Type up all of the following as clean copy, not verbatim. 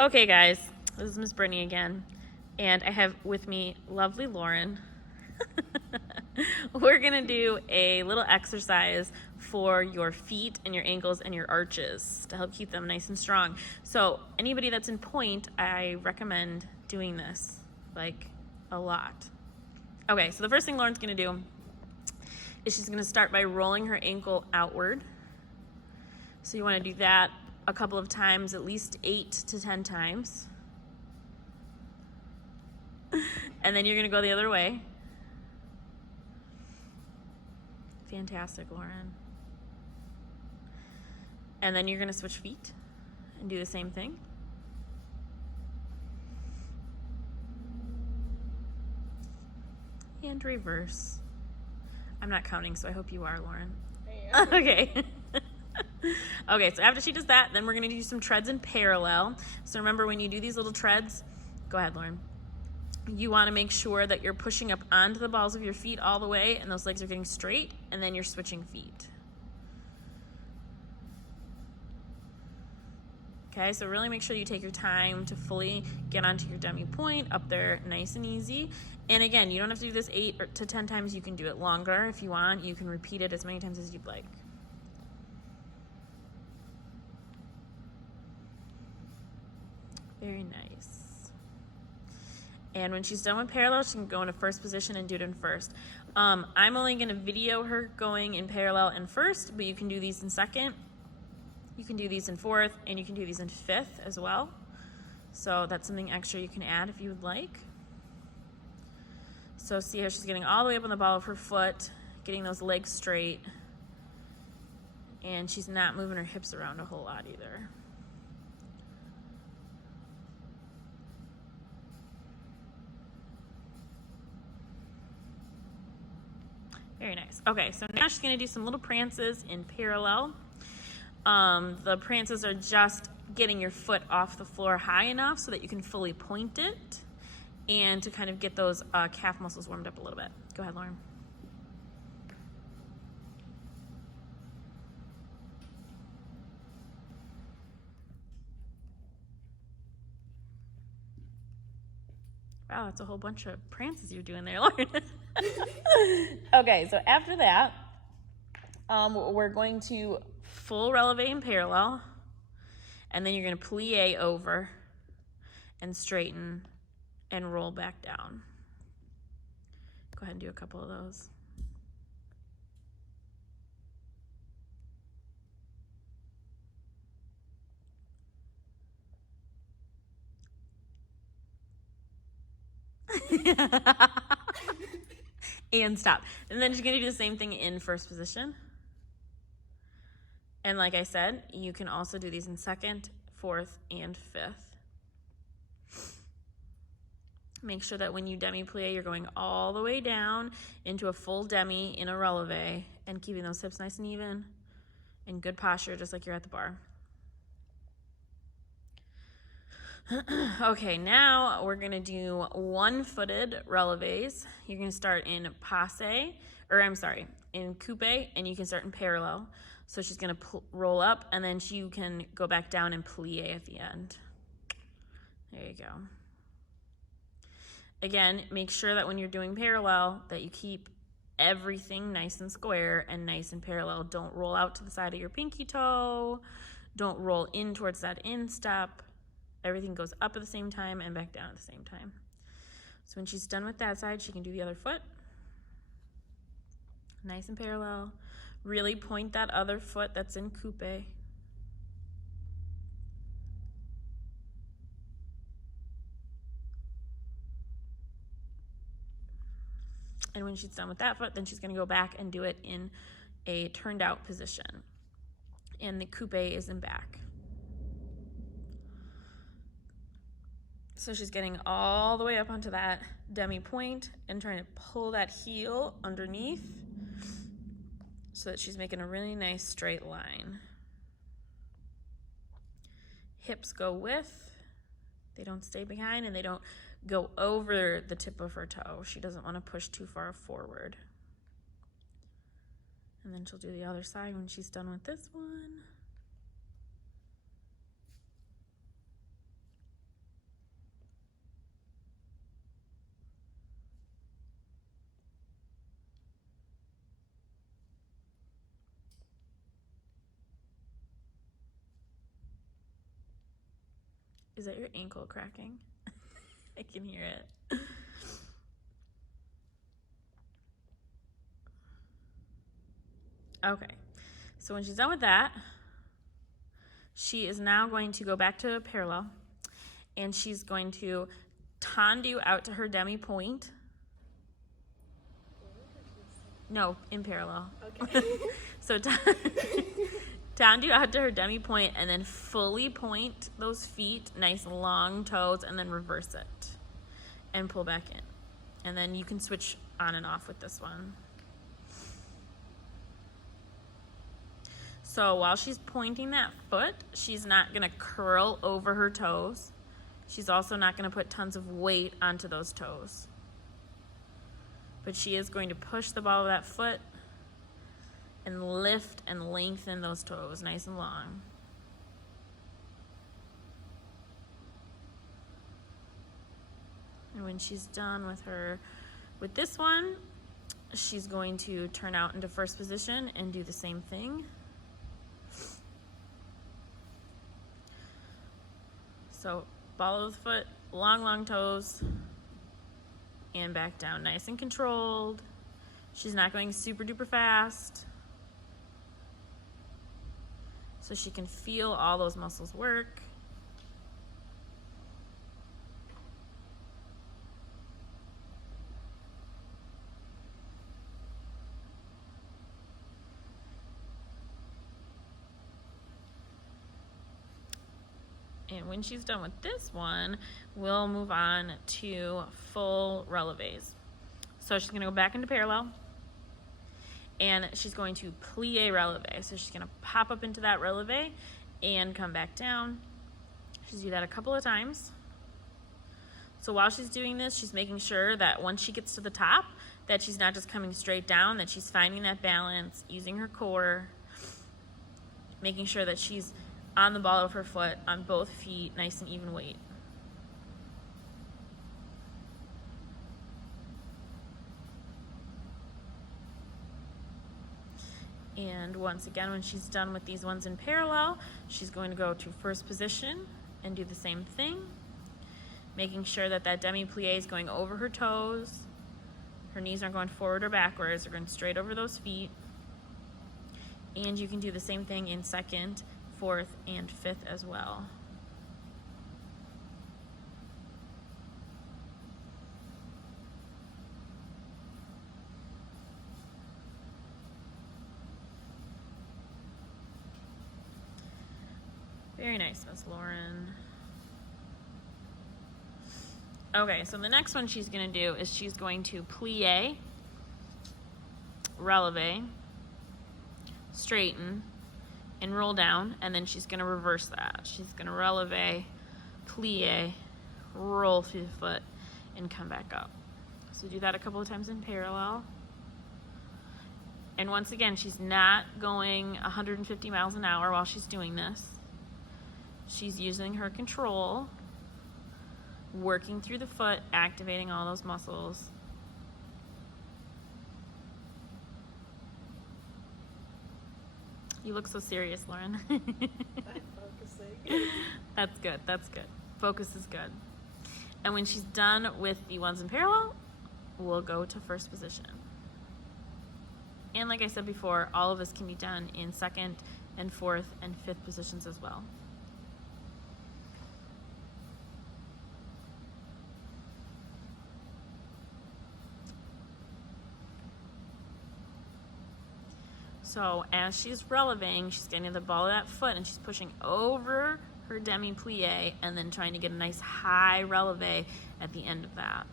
Okay, guys, this is Miss Brittany again, and I have with me lovely Lauren. We're gonna do a little exercise for your feet and your ankles and your arches to help keep them nice and strong. So anybody that's in point, I recommend doing this, like, a lot. Okay, so the first thing Lauren's gonna do is she's gonna start by rolling her ankle outward. So you wanna do that a couple of times, at least 8 to 10 times. And then you're gonna go the other way. Fantastic, Lauren. And then you're gonna switch feet and do the same thing. And reverse. I'm not counting, so I hope you are, Lauren. Okay. Okay, so after she does that, then we're gonna do some treads in parallel. So remember, when you do these little treads, go ahead, Lauren. You wanna make sure that you're pushing up onto the balls of your feet all the way and those legs are getting straight, and then you're switching feet. Okay, so really make sure you take your time to fully get onto your demi point, up there nice and easy. And again, you don't have to do this 8 to 10 times. You can do it longer if you want. You can repeat it as many times as you'd like. Very nice. And when she's done with parallel, she can go into first position and do it in first. I'm only gonna video her going in parallel and first, but you can do these in second. You can do these in fourth, and you can do these in fifth as well. So that's something extra you can add if you would like. So see how she's getting all the way up on the ball of her foot, getting those legs straight, and she's not moving her hips around a whole lot either. Very nice. Okay, so now she's gonna do some little prances in parallel. The prances are just getting your foot off the floor high enough so that you can fully point it and to kind of get those calf muscles warmed up a little bit. Go ahead, Lauren. Wow, that's a whole bunch of prances you're doing there, Lauren. Okay, so after that, we're going to full releve in parallel, and then you're going to plie over and straighten and roll back down. Go ahead and do a couple of those. And stop. And then you're going to do the same thing in first position. And like I said, you can also do these in second, fourth, and fifth. Make sure that when you demi-plie, you're going all the way down into a full demi in a releve and keeping those hips nice and even and good posture, just like you're at the bar. Okay, now we're gonna do one-footed releves. You're gonna start in in coupe, and you can start in parallel. So she's gonna roll up, and then you can go back down and plie at the end. There you go. Again, make sure that when you're doing parallel that you keep everything nice and square and nice and parallel. Don't roll out to the side of your pinky toe. Don't roll in towards that instep. Everything goes up at the same time and back down at the same time. So when she's done with that side, she can do the other foot. Nice and parallel. Really point that other foot that's in coupe. And when she's done with that foot, then she's gonna go back and do it in a turned out position. And the coupe is in back. So she's getting all the way up onto that demi point and trying to pull that heel underneath so that she's making a really nice straight line. Hips go with, they don't stay behind, and they don't go over the tip of her toe. She doesn't want to push too far forward. And then she'll do the other side when she's done with this one. Is that your ankle cracking? I can hear it. Okay, so when she's done with that, she is now going to go back to parallel, and she's going to tendu out to her demi point. No, in parallel. Okay. So tendu out to her demi point, and then fully point those feet, nice long toes, and then reverse it and pull back in. And then you can switch on and off with this one. So while she's pointing that foot, she's not gonna curl over her toes. She's also not gonna put tons of weight onto those toes. But she is going to push the ball of that foot and lift and lengthen those toes nice and long. And when she's done with this one, she's going to turn out into first position and do the same thing. So ball of the foot, long toes, and back down, nice and controlled. She's not going super duper fast. So she can feel all those muscles work. And when she's done with this one, we'll move on to full releves. So she's gonna go back into parallel, and she's going to plie releve. So she's gonna pop up into that releve and come back down. She's do that a couple of times. So while she's doing this, she's making sure that once she gets to the top, that she's not just coming straight down, that she's finding that balance, using her core, making sure that she's on the ball of her foot, on both feet, nice and even weight. And once again, when she's done with these ones in parallel, she's going to go to first position and do the same thing, making sure that that demi-plie is going over her toes. Her knees aren't going forward or backwards, they're going straight over those feet. And you can do the same thing in second, fourth, and fifth as well. Very nice, Miss Lauren. Okay, so the next one she's gonna do is she's going to plie, releve, straighten, and roll down, and then she's gonna reverse that. She's gonna releve, plie, roll through the foot, and come back up. So do that a couple of times in parallel. And once again, she's not going 150 miles an hour while she's doing this. She's using her control, working through the foot, activating all those muscles. You look so serious, Lauren. I'm focusing. That's good, that's good. Focus is good. And when she's done with the ones in parallel, we'll go to first position. And like I said before, all of this can be done in second and fourth and fifth positions as well. So as she's relevating, she's getting the ball of that foot and she's pushing over her demi-plie and then trying to get a nice high releve at the end of that.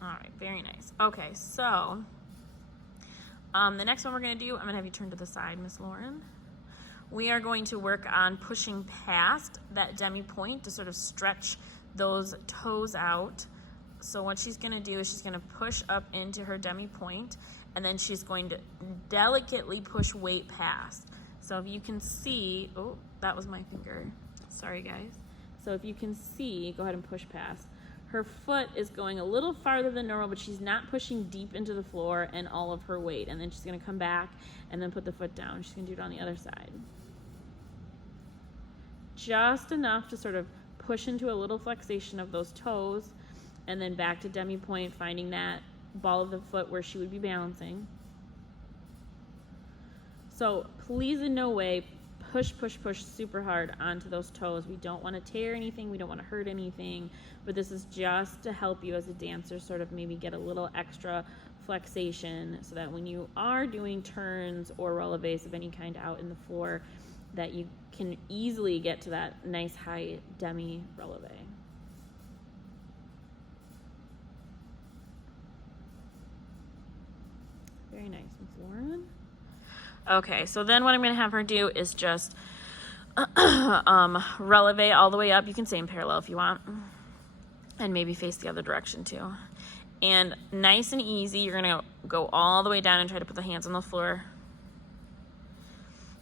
All right, very nice. Okay, so the next one we're going to do, I'm going to have you turn to the side, Miss Lauren. We are going to work on pushing past that demi-point to sort of stretch those toes out. So what she's going to do is she's going to push up into her demi-point, and then she's going to delicately push weight past. So if you can see, oh, that was my finger. Sorry, guys. So if you can see, go ahead and push past. Her foot is going a little farther than normal, but she's not pushing deep into the floor and all of her weight. And then she's going to come back and then put the foot down. She's going to do it on the other side. Just enough to sort of push into a little flexation of those toes, and then back to demi-point, finding that ball of the foot where she would be balancing. So please in no way push super hard onto those toes. We don't want to tear anything. We don't want to hurt anything. But this is just to help you as a dancer sort of maybe get a little extra flexation so that when you are doing turns or releves of any kind out in the floor, that you can easily get to that nice high demi releve. Very nice, Miss Lauren. Okay, so then what I'm going to have her do is just releve all the way up. You can stay in parallel if you want, and maybe face the other direction too. And nice and easy, you're going to go all the way down and try to put the hands on the floor.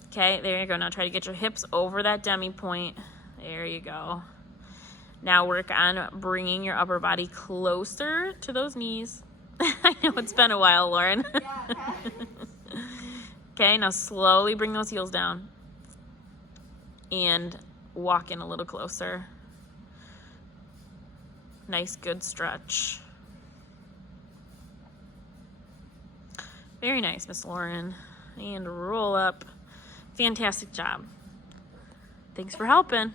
Okay, there you go. Now try to get your hips over that demi point. There you go. Now work on bringing your upper body closer to those knees. I know it's been a while, Lauren. Okay, now slowly bring those heels down and walk in a little closer. Nice, good stretch. Very nice, Miss Lauren. And roll up. Fantastic job. Thanks for helping.